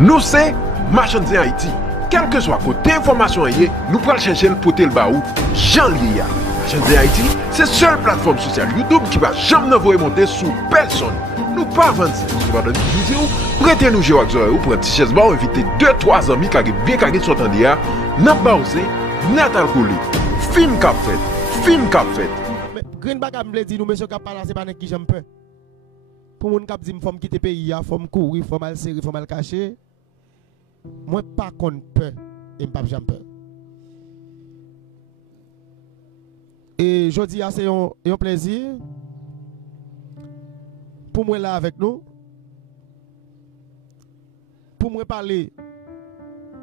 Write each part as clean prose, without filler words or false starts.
Nous c'est Marchandise Haïti. Quel que soit côté information est, nous prenons chercher le potel baou Jean Lia. Marchandise Haïti, c'est seule plateforme sociale YouTube qui va jamais nous remonter sous personne. Nous pas vendre ça. Si vous avez une vidéo, prêtez-nous chez Waxor ou pour un petit chaise bar, invitez 2-3 amis qui arrivent bien qui sont en dia, n'a pas osé, n'a pas alcoolé. Film cap fait. Mais Green Bag me dit nous monsieur cap parler c'est pas nek qui j'aime peur. Pour moun cap dit me faut quitter pays, faut me courir, faut mal serrer, faut mal cacher. Moi pas contre peur et pas j'aime peur. Et je dis c'est un plaisir pour moi là avec nous. Pour moi parler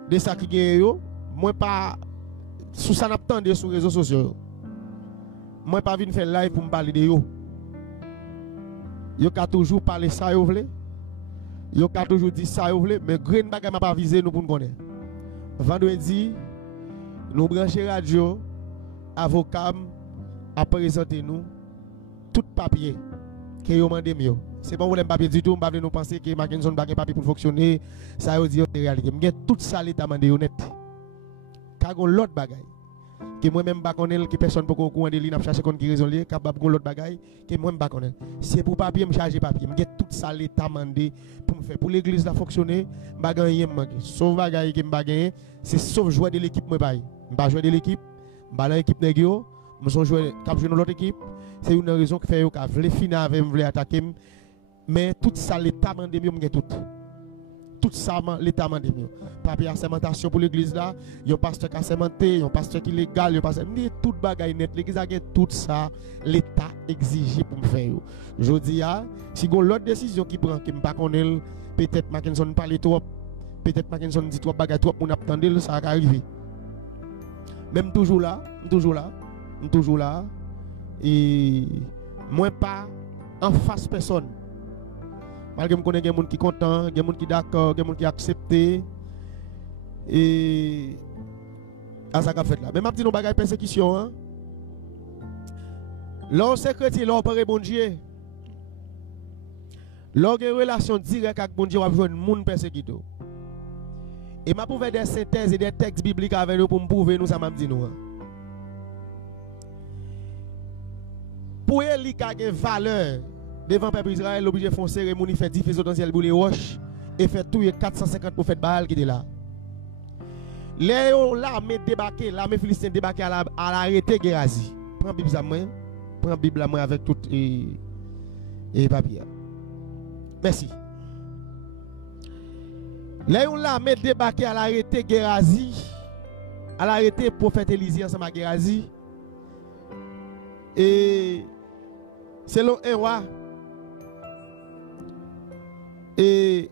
de ça qui gagne yo, moi pas sous ça n'attendez sur les réseaux sociaux. Moi pas venir faire live pour me parler de yo. Yo ka toujours parler ça yo vle. Yo ka toujours dit ça yo vle, mais Green Bag m'a pas visé nous pour nous connaître. Vendredi, nous brancher radio, avocat a présenté nous tout papier que yo mandé mieux. C'est pas problème papier du tout, m'pa nous penser que Mackinson pas papier pour fonctionner, ça yo dit en réalité. M'gè tout ça l'état mandé honnête. Kagon l'autre bagaille que moi même pas connaître que personne peut courant de li n'a chercher kon qui raison li capable gon l'autre bagaille que moi même pas connaître. C'est pour papier me charger papier. M'gè tout ça l'état mandé pour me faire pour l'église la fonctionner, m'pa gagner manqué. Sauf bagaille que m'pa gagner, c'est sauf jouer de l'équipe moi pas. M'pa jouer de l'équipe, m'pa dans l'équipe nèg yo, m'son jouer cap jouer dans l'autre équipe. C'est une raison qui fait yo ka vle finir avec m'vle attaquer mais tout ça l'état mandé mieux m'gè tout ça l'état mandé mieux. Papier assermentation pour l'église là, yon pasteur qui assermenté, yon pasteur qui légal, yon pasteur ni toute bagaille net, l'église a tout ça l'état exige pour me faire. Je dis si gon l'autre décision qui prend qui me pas connaît peut-être Mackinson parler trop, peut-être Mackinson dit trop bagaille trop on attendre ça va arriver. Même toujours là et moi pas en face personne. Malgré que je connais des gens qui sont contents, des gens qui sont d'accord, des gens qui acceptent. Et à ça qu'a fait là. Mais je dis nous bagaille persécution. Hein? Lorsque chrétien, lorsque parle bon Dieu, lorsque une relation directe avec bon Dieu, on va jouer un monde persécuté. Et je pouvais des synthèses et des textes bibliques avec nous pour me prouver nous ça m'a dit nous. Pour lui qui a une valeur devant le peuple Israël, l'obligé de faire une cérémonie, faire 10 feux potentiels pour les roches et faire tout 450 prophètes Baal qui étaient là. L'armée débarqué, l'armée philistine débarqué à l'arrêté Gérazi. Prends la Bible à moi, prends la Bible à moi avec tout et papier. Merci. L'armée débarqué à l'arrêté Gérazi, à l'arrêté prophète Élisée ensemble avec Gérazi. Et selon un roi, et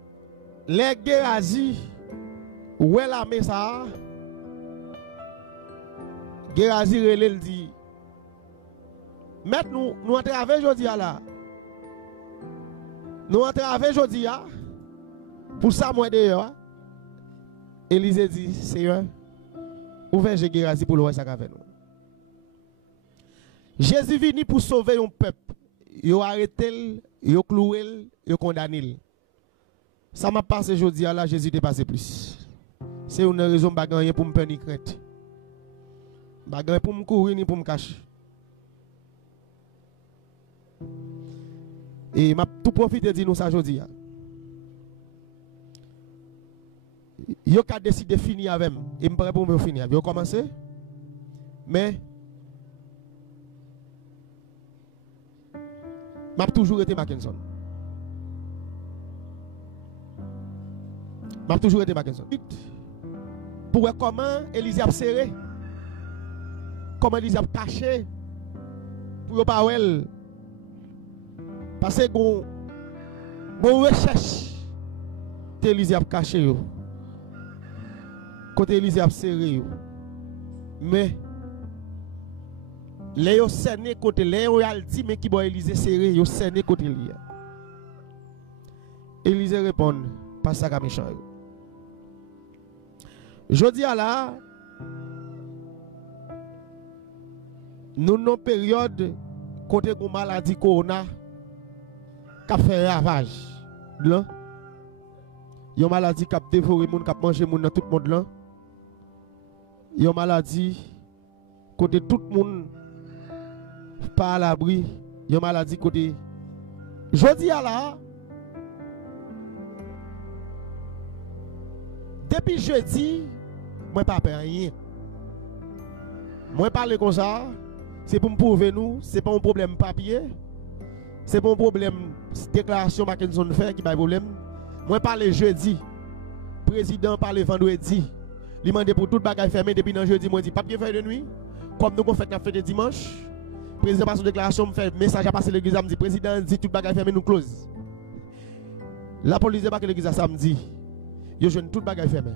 les Gérazi, où est l'armée ça? Gérazi relève dit, maintenant nous entrons avec aujourd'hui là. Nous entrons avec aujourd'hui pour ça moi d'ailleurs. Élisée dit, Seigneur, ouvert Gérazi pour le ça avec nous. Jésus venu pour sauver un peuple. Il a arrêté, il a cloué, il a condamné. Ça m'a passé aujourd'hui là, Jésus est passé plus. C'est une raison de pour me faire ni crête. Pour me courir ni pour me cacher. Et m'a tout profité de dire nous ça aujourd'hui. Yo ka décidé de finir avec moi. Et me prêt pour me finir. Yo commencé. Mais m'a toujours été Mackinson. M'a toujours été Mackinson. Pour voir comment Élisée a serré, comment Élisée a caché, pour ne pas voir. Parce que bon recherche, Élisée a caché, côté Élisée a serré. Mais les yo cerné côté les yo al dit mais qui boit Élisée serré yo cerné côté lui. Élisée répond pas ça comme méchant. Jodi à là nous non période côté une maladie corona qui fait ravage. Yon maladie qui a dévoré moun, qui a mangé moun dans tout le monde là. Yon maladie côté tout le monde pas à l'abri. Yon maladie côté jodi à là. Depuis jeudi, moi pas peur rien. Moi parler comme ça, c'est pour me prouver nous, c'est pas un problème papier. C'est pas un problème déclaration Mackinson fait qui pas problème. Moi parler jeudi. Président parle vendredi. Il m'a demandé pour toute bagaille fermée depuis dans jeudi, moi dit pas de faire de nuit. Comme nous on fait de dimanche. Président passe une déclaration, me fait message à passer l'église, me dit président dit toute bagaille fermée nous close. La police débarque l'église à samedi. Yo jeune toute bagaille fermée.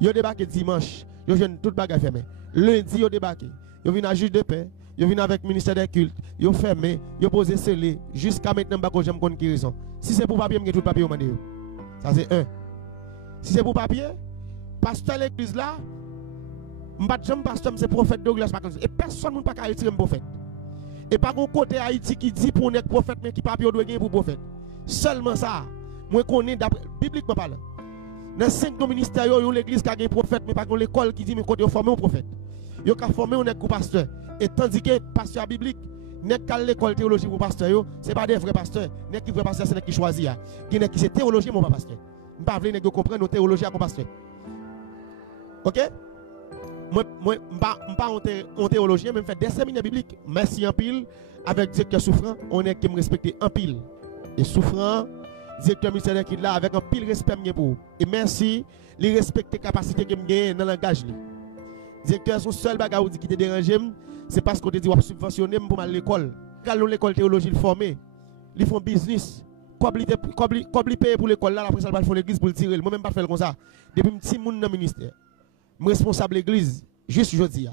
Yo débarque dimanche, yo jeune toute bagaille fermée. Lundi yo débarque. Yo vient à juge de paix, yo vient avec ministère des cultes, yo fermé, yo posé scellé jusqu'à maintenant pas que j'aime connait qui raison. Si c'est pour papier, me tout papier au mandé. Ça c'est un. Si c'est pour papier, pasteur l'église là, m'pas jamais pasteur c'est prophète Douglas Mackinson et personne ne peut pas retirer prophète. Et pas un côté Haïti qui dit pour être prophète mais qui papier doit gagner pour prophète. Seulement ça, moi connais d'après bibliquement parlant. Dans 5 ministères yo l'église qui a gagné prophète mais pas l'école qui dit mais côté former un prophète. Yo ka former on est pour pasteur et tandis que pasteur biblique n'est qu'à l'école théologie pour pasteur yo, c'est pas des vrais pasteurs, n'est qui vrai pasteur c'est qui choisit ya. Qui n'est qui c'est théologie mon pasteur. M'pas vle nèg comprendre nos théologie à pasteur. OK? Moi m'pas en théologie mais me fait des séminaires bibliques. Merci en pile avec directeur souffrant, on est qui me respecter en pile. Et souffrant directeur ministère qui là avec un pile respect pour. Et merci, les respecter capacité que me gagne dans langage li. Directeur son seul bagage qui te dérange, c'est parce qu'on te dit on subventionner pour mal l'école. Quand l'école théologie formée, ils font business. Comme payer pour l'école là, après ça va faire l'église pour le tirer. Moi même pas faire comme ça. Depuis petit monde dans le ministère. Je suis responsable de l'église juste aujourd'hui.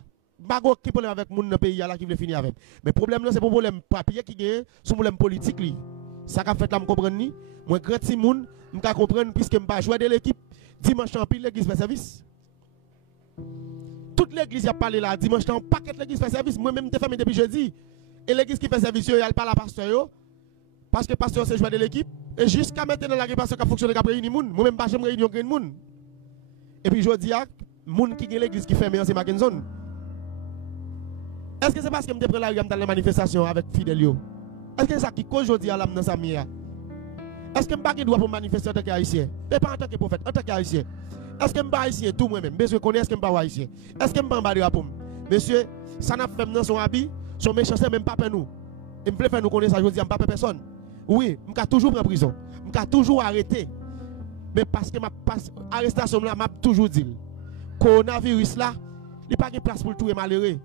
Pas de problème avec monde dans le pays là qui veut finir avec. Mais le problème là c'est pas problème papier qui gagne, c'est un problème politique li. Ça qu'a fait là me comprendre ni. Moi grand petit monde, me ka comprendre puisque me pas jouer de l'équipe. Dimanche en pile l'église fait service. Toute l'église a parlé là dimanche en paquet l'église fait service. Moi même te fait depuis jeudi. Et l'église qui fait service yo, elle parle à pasteur yo. Parce que le pasteur c'est jouer de l'équipe. Et jusqu'à maintenant, la pasteur qui a fonctionné, qui a réuni moun. Moi-même, pas jamais réunion avec moun. Et puis, je dis à moun qui est l'église qui fait meilleur, c'est Mackinson. Est-ce que c'est parce que je me prends la rue dans la manifestation avec Fidel yo? Est-ce que c'est ça qui cause aujourd'hui à l'âme dans sa mia? Est-ce que je n'ai pas droit pour manifester en tant qu'haïtien? Et pas en tant que prophète, en tant qu'haïtien. Est-ce que je ne suis pas haïtien tout moi-même? Monsieur connaît, est-ce que je ne suis pas haïtien? Est-ce que je ne suis pas drapeau? Monsieur, ça n'a pas fait dans son habit, son méchanceté même pas pour nous. Et je faire nous connaître ça, je dis, je ne pas personne. Oui, je suis toujours en prison. Je suis toujours arrêté. Mais parce que ma arrestation là, m'a toujours dit. Coronavirus là, il n'y a pas de place pour tout malheureux.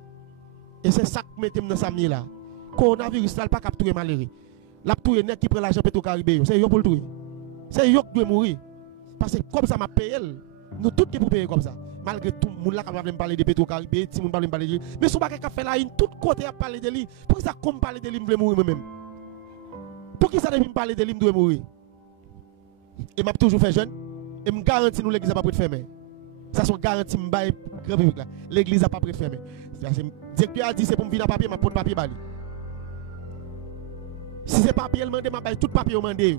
Et c'est ça que mettez dans sa mie là. Coronavirus là, il n'y a pas de tout malheureux. La tout est net qui prend l'argent pour tout Caribé. C'est eux pour le tout. C'est eux qui doivent mourir. Parce que comme ça m'a payé, nous tous qui pour payer comme ça. Malgré tout le monde là qui va me parler de Petro Caribé, tout le monde va me parler de lui. Mais si on ne peut pas faire là, tout côté à parler de lui. Pourquoi ça comme parler de lui, je veux mourir moi-même? Pour qui ça devait me parler de lui, je dois mourir? Et m'a toujours fait jeune. Et me garantit nous l'église n'a pas prêt de fermer. Ça sont garantie me bail grand public là. L'église n'a pas prêt de fermer. Directeur a dit c'est pour me venir à papier, m'a prendre papier bali. Si c'est papier, il m'a demandé tout papier au mandé.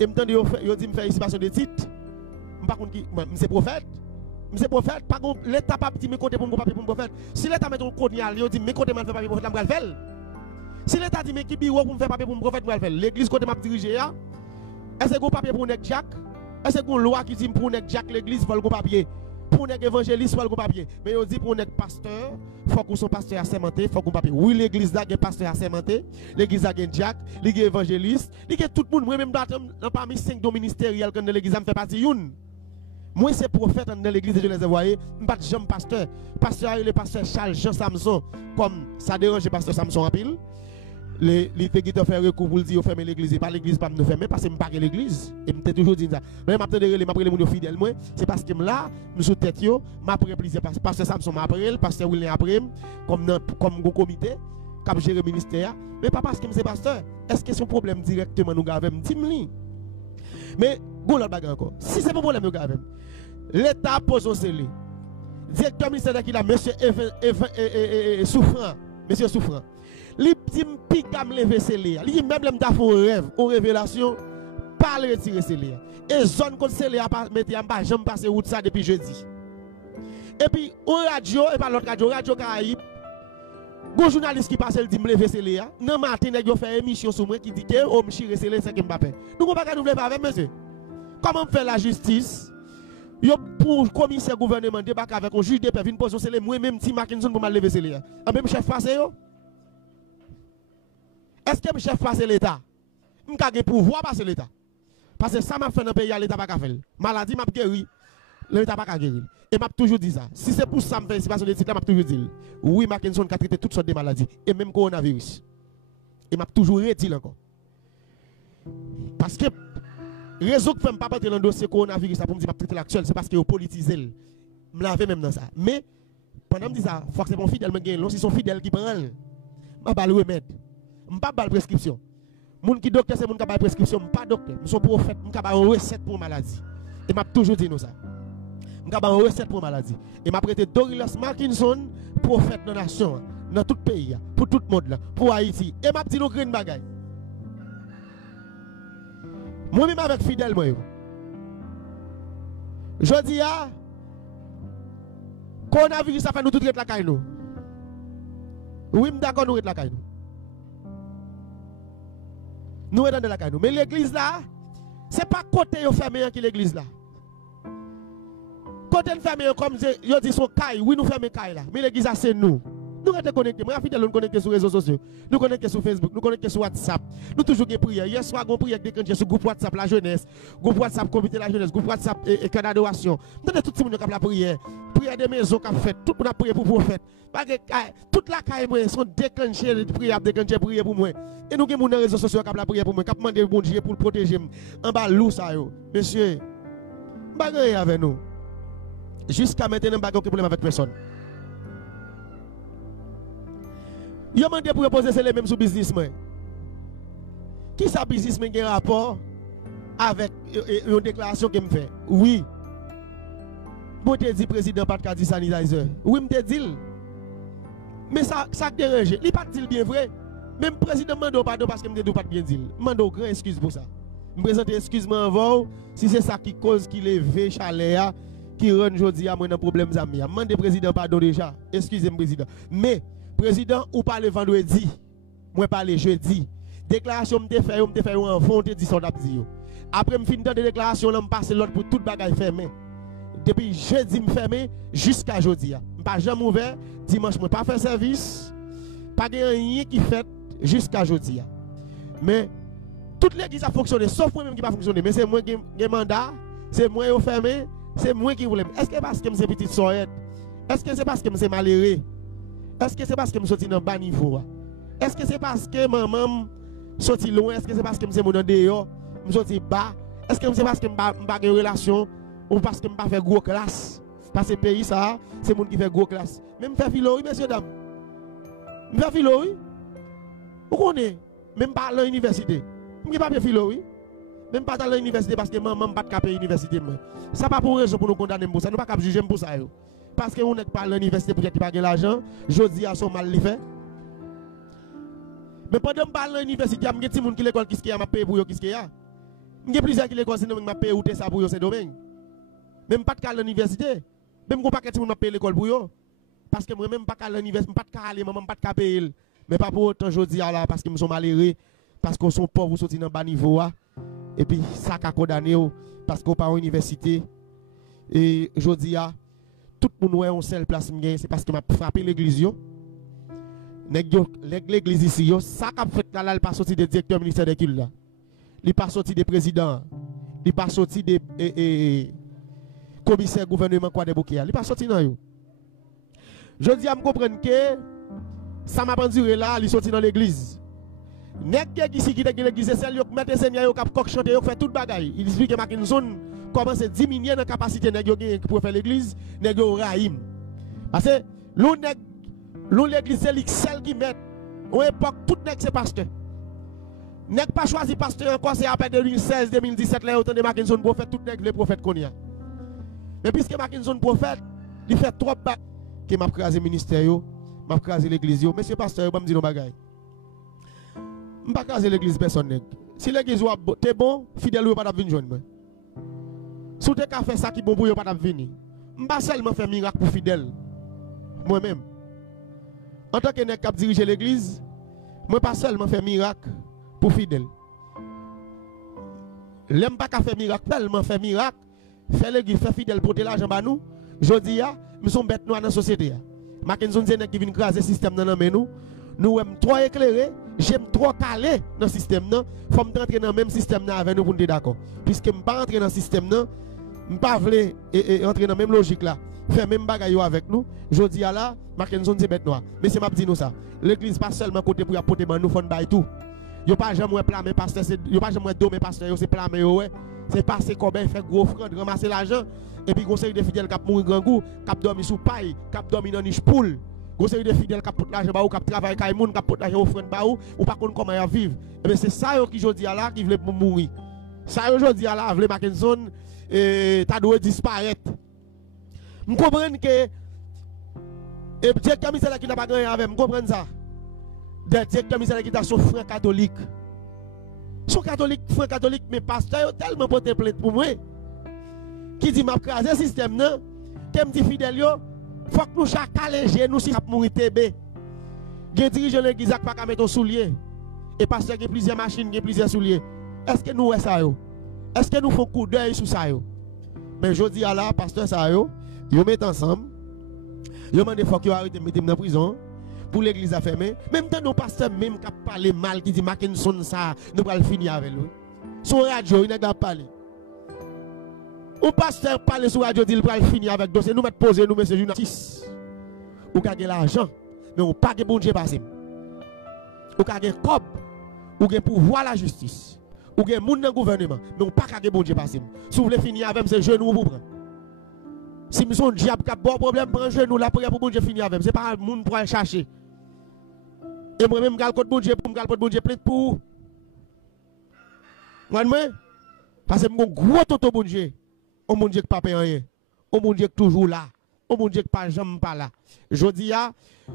Et me tande yo dit me faire estimation de titre. Par contre qui c'est prophète. C'est prophète, par contre l'état pas dit me côté pour mon papier pour mon prophète. Si l'état met un colonial, il dit me côté mal faire papier pour prophète, la faire. Si l'état dit mais qui bureau pour me faire papier pour mon prophète, la faire. L'église côté m'a dirigé là. Est-ce que papier pour nèg Jacques? Est-ce que loi qui dit pour nèg Jacques l'église faut le papier? Pour nèg évangéliste faut le papier. Mais il dit pour nèg pasteur, faut que son pasteur assermenté, faut qu'on papier. Oui, l'église là a pasteur assermenté, l'église là a Jacques, il y a évangéliste, il y a tout le monde. Moi même dans parmi 5 dons ministériels que dans l'église me fait partie une. Moi c'est prophète dans l'église de les envoyer, pas Jean pasteur. Pasteur le pasteur Charles Jean Samson comme ça dérange pasteur Samson en pile. Les qui te fait recours pour dire fermer l'église et pas l'église pas nous fermer parce que me pas l'église et me toujours dit ça mais m'a attendre les gens fidèles moi c'est parce que là nous sous tête yo m'a après plaisir pasteur Samson m'a après pasteur William après comme comité cap gérer ministère mais pas parce que c'est pasteur est-ce que son problème directement nous gave me dit mais go l'autre bagarre encore si c'est pas problème nous gave l'état pose au scellé directeur ministère qui là monsieur souffrant monsieur souffrant li dit pigam lever scellé li même l'aime ta font rêve aux révélations pas pas le retirer Célé. Et zone contre Célé a pas mettre en bas, j'aime passer route ça depuis jeudi. Et puis on radio et pas l'autre radio Caraïbe. Bon journaliste qui passe le dit me lever Célé. Non matin nèg yo fait émission sur moi qui dit que on me chire Célé c'est que Mbappé. Nous on pas nous lever avec monsieur. Comment faire la justice? Yo pour commissaire gouvernement débarquer avec un juge de paix vinn poser Célé moi même Tim Mackinson pour mal lever Célé. En même chef face yo. Est-ce que le chef passe l'État? Je n'ai pas pouvoir passer l'État. Parce que ça m'a fait dans le pays, l'État n'a pas fait. Maladie m'a guéri, l'État n'a pas guéri. Et m'a toujours dit ça. Si c'est pour ça que je fais passer l'État, m'a toujours dit. Oui, Mackinson a traité toutes sortes de maladies. Et même coronavirus. Et m'a toujours dit encore. Parce que le réseau qui ne fait pas porter dans le dossier coronavirus pour me dire que je traiter l'actuel, c'est parce qu'il est politisé. Je l'avais même dans ça. Mais pendant que je dis ça, il faut que c'est bon fidèle, si son fidèle qui prend, je vais le remède. Je ne pas de prescription. Moun qui docteur c'est moun qui a prescription, je ne pas docteur, je suis prophète, je pas une recette pour maladie. Et m'a toujours dit nous ça. Je pas une recette pour maladie. Et m'a prêté Douglas Mackinson, prophète dans la nation, dans tout pays, pour tout le monde pour Haïti. Et m'a dit nous green bagay. Moi même avec fidèle moi. Je dis coronavirus ça fait nous tout rete la caille nous. Oui, d'accord nous rete la caille nous. Nous sommes dans la caille. Mais l'église là, ce n'est pas côté fermé qui l'église là. Côté fermé comme je dis son caille, oui nous fermons caille là. Mais l'église c'est nous. Nous sommes connectés. Moi, fidèle, nous connectés sur les réseaux sociaux. Nous connectés sur Facebook. Nous connectés sur WhatsApp. Nous toujours des prières. Hier soir, nous prions avec des sur groupe WhatsApp la jeunesse, groupe WhatsApp comité la jeunesse, groupe WhatsApp et canal d'adoration. Nous avons tout le monde qui a la prière. Prière des maisons qui a fait. Tout le monde a prié pour prophète. Toute la caille sont déclenchées de prière, prière pour moi. Et nous avons des réseaux sociaux qui ont la prière pour moi, qui ont demandé bon Dieu pour le protéger. En bas, loup ça yo. Monsieur, bagarre avec nous. Jusqu'à maintenant, bagarre aucun problème avec personne. Yo mande pour poser c'est les mêmes sous businessman. Qui ça businessman qui a un rapport avec une déclaration qu'il me fait? Oui. Moi te dit président pas de dit sanitizer. Oui, me te dit. Mais ça dérange. Il pas dit bien vrai. Même président mando pardon parce que me dit pas bien dit. Mando grand excuse pour ça. Me présente excuse-moi avant si c'est ça qui cause qui lève chaleur qui rend jodi à moi dans problème zami. Mande président pardon déjà. Excusez-moi président. Mais président, ou parle vendredi, moi parle jeudi. Déclaration me fait en fond, te dit son dit. Après me fin de déclaration, là me passe l'autre pour toute bagaille fermé. Depuis jeudi me fermé jusqu'à jeudi. Pas jamais ouvert, dimanche moi pas faire service. Pas rien qui fait jusqu'à jeudi. Mais toute l'église a fonctionné sauf moi même qui pas fonctionné, mais c'est moi qui ai mandat, c'est moi qui fermé, c'est moi qui voulais. Est-ce que parce que c'est petite soeur? Est-ce que c'est parce que c'est malheureux? Est-ce que c'est parce que je suis dans le bas niveau? Est-ce que c'est parce que maman sorti loin? Est-ce que c'est parce que je suis dans dehors? Je suis bas? Est-ce que c'est parce que je n'ai pas de relation? Ou parce que je n'ai pas fait gros classe? Parce que le pays, ça, c'est le monde qui fait gros classe. Même faire philo, oui, messieurs, dames. Je fais philo, oui. Vous connaissez? Même pas à l'université. Je ne fais pas philo, oui. Même pas à l'université parce que maman n'a pas de l'université. Ça n'est pas pour raison pour nous condamner pour ça. Nous ne pouvons pas juger pour ça. Parce que vous n'êtes pas à l'université pour qu'il pas de l'argent, je dis à son mal li fait. Mais pendant que je parle à l'université, il y a des gens qui l'école qui a payé pour eux qui a. Il y a plusieurs qui l'école qui a payé ou ça pour eux c'est domaine. Même pas de à l'université. Même pas que gens payé l'école pour eux. Parce que moi même pas à l'université, pas de aller, maman pas de payer. Mais pas pour autant je dis là parce qu'ils sont malheureux, parce qu'ils sont pauvres, sortis dans bas niveau et puis ça a condamné parce qu'on pas à l'université. Et je dis tout le monde est en seule place, c'est parce que m'a frappé l'église. L'église ici, ça qu'a fait là, il pas sorti des directeurs ministère des cultes là. Il pas sorti des présidents. Il pas sorti des commissaires gouvernement quoi des bouquets. Il pas sorti non yo. Je dis à me comprendre que ça m'a penduré là, il sorti dans l'église. Nèg qui ici qui l'église c'est celle yo mettre seigneur yo cap coq chanter yo fait toute bagaille. Il explique que Mackinson commence à diminuer la capacité pour faire l'église, nèg yo rahim. Parce que l'église c'est celle qui met au époque tout nèg c'est pasteur. Nèg pas choisi pasteur encore c'est après 2016 2017 là autant de Mackinson prophète tout nèg le prophète qu'on y a. Mais puisque Mackinson prophète, il fait trop que m'a crasé ministère yo, m'a crasé l'église yo, monsieur pasteur, va me dire nos bagaille. M'pas craser l'église personne nèg. si l'église est bon, fidèle ou pas venir joindre. Si tu as fait ça qui est bon pour vous, pas venir. Je ne pas seulement faire miracle pour fidèle. Moi-même. En tant que nèg qui dirige l'église, moi pas seulement faire miracle pour fidèle. L'aime pas qu'à faire miracle, tellement faire miracle, faire l'église, faire fidèle pour l'argent ba nous. Jodi a, nous sommes bêtes dans la société. Mackenzie c'est qui vient craser le système dans nous. Nous sommes trop éclairés, j'aime trop calé dans le système. Il faut entrer dans le même système avec nous pour nous d'accord. Puisque je ne pas entrer dans le système, je ne pas entrer dans la même logique là. Faire même bagaille avec nous. Je dis à là, Mackenzie c'est bête noire. Mais c'est m'a dit nous ça. L'église pas seulement côté pour apporter nous font bail tout. Yo pas jamais plamer pasteur, yo pas jamais dommer pasteur, c'est plamer ouais. C'est passer comme faire gros offrande, ramasser l'argent et puis conseil de fidèles qui mourir grand goût, qui dormi sous paille, qui dormi dans niche poule. Conseil de fidèles qui porte l'argent ba ou qui travaille kay moun, qui porte l'argent offrande ba ou pas connait comment y vivre. Et bien c'est ça yo qui jodi à là qui veut mourir. Ça yo jodi à là veut Mackenzie ta doit disparaître. Vous comprenez que et directeur missionnaire qui n'a pas gagné avec, vous comprenez ça? Directeur missionnaire qui est son frère catholique. Son catholique, frère catholique, mais pasteur tellement porté plainte pour moi. Qui dit m'a crasé le système non? Qui me dit fidèle yo, faut que nous chaque alléger nous si ça mourir TB. Gen dirigeant l'église qui pas mettre un soulier. Et pasteur qui plusieurs machines, qui plusieurs souliers. Est-ce que nous ouais ça yo? Est-ce que nous faisons coup d'œil sur ça yo? Mais je dis à la pasteur ça yo mettent ensemble. Ils demandent des fois qu'ils arrêtent de mettre dans la prison pour l'église à fermer. Même temps, nos pasteurs même qui parlent mal, qui disent Mackenzie ça, nous allons finir avec lui. Sur radio, il n'a pas parlé. Au pasteur parle sur radio, dit qu'il va finir avec dossier. Nous mettons poser, nous mettons journalistes. Ou gagner l'argent, mais on pas que bon Dieu passe. Ou gagner cob, ou gagner pouvoir la justice. Ou gagner monde dans le gouvernement, mais on pas que bon Dieu passe. Si vous voulez finir avec ces jeunes, vous prenez. Si nous sommes diable qui a bon problème, prends genou la prière pour bon Dieu finir avec. Ce n'est pas un monde pour aller chercher. Et moi-même, je vais bon Dieu pour me bon Dieu plainte pour. Parce que je suis un gros toto bon Dieu. Au bon Dieu qui n'a pas rien. Au bon Dieu qui est toujours là. Au bon Dieu qui n'est jamais pas là. Je dis,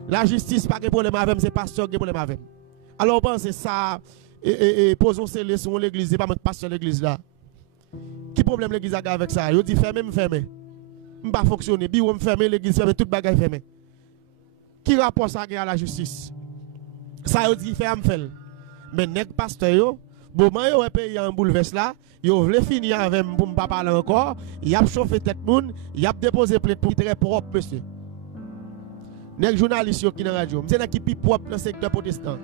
la justice n'a pas de problème avec, c'est pasteur qui a problème avec. Alors, pensez ça, posons ces sur l'église, ce n'est pas notre pasteur de l'église là. Qui problème l'église a avec ça? Je dis, fermez, je pas fonctionner, bi ou me fermer l'église fermer toute bagaille fermée. Qui rapport ça à la justice? Ça yo dit fait mais nèg pasteur yo, moment yo pays en bouleverse là, yo vle finir avec pour pas parler encore, y a chauffé tête moun, y a déposé plainte pour très propre monsieur. Nèg journaliste yo qui dans radio, c'est nèg qui pi propre dans le secteur protestant.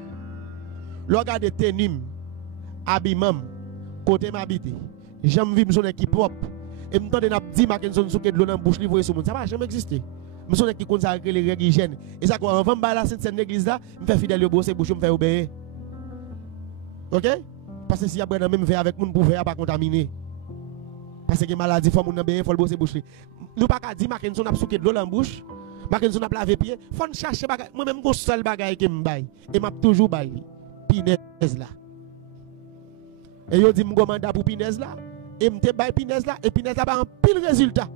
Lo regarde tenim, habillement, côté m'habiter. J'aime vivre son équipe propre. Et me tande n'a dit Mackenzie souke de l'eau dans bouche livrer sur monde ça va jamais exister. Me sonne qui consacre les règles hygiène et ça quoi avant la sainte église là me fait fidèle brosser bouche me fait obéir. OK? Parce que si y a dans même verre avec monde pour verre pas contaminé. Parce que maladie faut monde bien faut brosser bouche. Nous pas dire Mackenzie n'a souke de l'eau dans bouche. Mackenzie n'a laver pied, faut chercher bagage moi même go seul bagage que me bail et m'a toujours bail pinaise là. Et yo dit me mandat pour pinaise là. Et m'te bay pinaise là et pinaise là ba un pile résultat.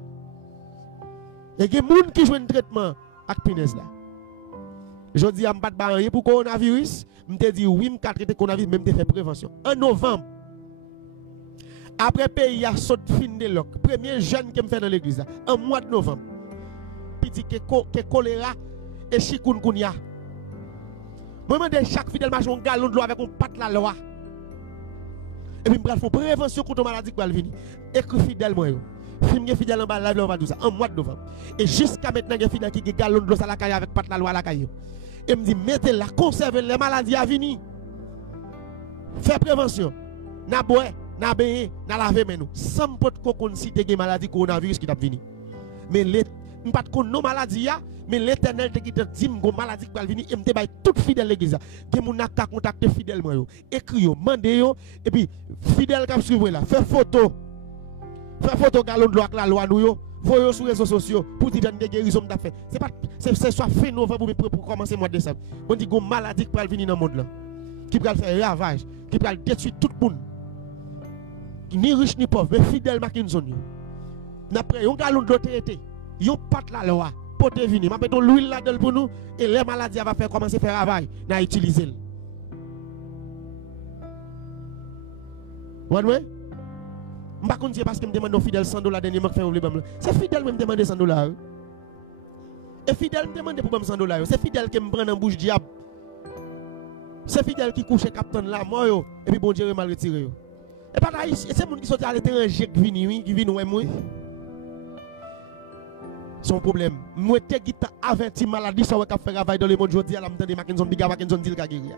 Et il y a des gens qui jouent un traitement avec pinaise là. Je dis à m'pas ba rien pour coronavirus, m'te dit oui m'ka traiter coronavirus même te fait prévention. En novembre après pays a saute fin de loc. Premier jeune qui me fait dans l'église là en mois de novembre. Petit que choléra et chikungunya. Moi demande chaque fidèle marche un galon de l'eau avec un patte la loi. Et puis, il faut prévention contre la maladie qui va venir. Écris fidèle, moi. Film fidèle en bas, là, on va tout ça. En mois de novembre. Et jusqu'à maintenant, il y a fidèle qui a galon de l'eau à la caille avec pat la loi à la caille. Et me dit, mettez-la, conservez les maladies à venir. Faites prévention. Na boire, na baigner, na laver nous. Sans pot qu'on cite des maladies coronavirus qui t'a venir. Mais les pas de nos maladies, mais l'Éternel te dit que maladie qui va venir et me bail toute fidèle l'église. Que mon n'a qu'à contacter fidèle moi yo. Écrit yo, mandé yo et puis fidèle qui suivre là, fait photo. Fait photo galon de loi avec la loi nous yo. Voyez sur les réseaux sociaux pour dire des guérisons d'a fait. C'est pas c'est soit fin novembre pour commencer mois de décembre. On dit que maladie qui va venir dans le monde là. Qui va faire ravage, qui va détruire tout le monde. Ni riche ni pauvre, mais fidèle Mackenzie yo. N'après on galon de l'eau traité. Yon pat la loi pour te venir. Ma mettons l'huile là-dedans pour nous et les maladies va faire commencer à faire travail, n'a utiliser. Ouais. Par contre, c'est parce que je me demande aux fidèles $100 dernièrement que fait oublier. C'est fidèle qui me demande $100. Et fidèle me demande pour $100. C'est fidèle qui me prend en bouche diable. C'est fidèle qui couche capitaine là mort et puis bon Dieu mal retiré. Et pas c'est monde qui sont à l'étranger qui vient ouais moi. Son problème. Moi te qui t'a averti maladie ça va faire travail dans le monde jodi à la m'tande Mackinson biga Mackinson dit ka guérir.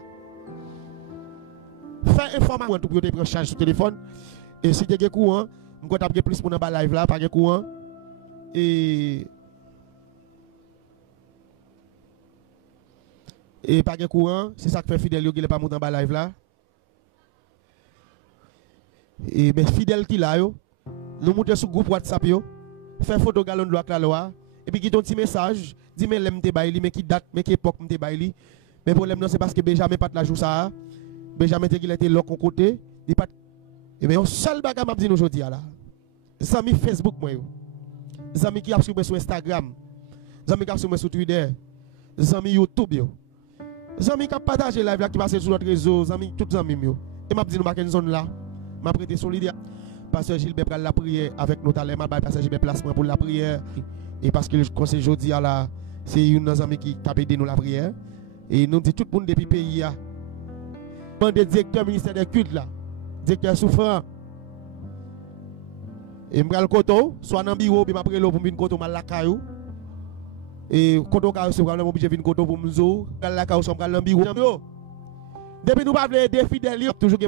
Fais information tout pour te prendre charge sur téléphone et si tu as courant, m'ko t'a plus pour dans live là pas courant et pas de courant, c'est ça qui fait fidèle yo qui n'est pas monté dans live là. Et mais fidèle qui là yo, nous monter sur groupe WhatsApp yo, faire photo galon de la loi et puis qui ton petit message, dit mais l'aime te baili mais qui date mais qui époque me te baili. Mais problème non c'est parce que Benjamin pas la jour ça. Benjamin te qu'il était l'autre côté, il pas et mais un seul bagage m'a dit nous aujourd'hui là. Zami Facebook moi yo. Zami qui a sur Instagram. Zami qui a sur Twitter. Zami YouTube yo. Zami qui a partagé live là qui passe sur notre réseau, zami tout zami yo. Et m'a dit nous marquer une zone là. M'a prêté solidaire. Pasteur Gilbert prend la prière avec nous talents, m'a pasteur Gilbert placement pour la prière et parce que le conseil jodi là, c'est une nos amis qui a aidé nous la prière et nous dit tout le monde depuis pays a. Mandé directeur ministère des cultes là, directeur souffrant. Et m'gal koto, soit dans bureau puis m'après l'eau pour venir koto mal la caillou. Et koto ka c'est vraiment obligé venir koto pour m'zo, gal la caillou sombre dans bureau. Depuis nous pas aider fidèles toujours que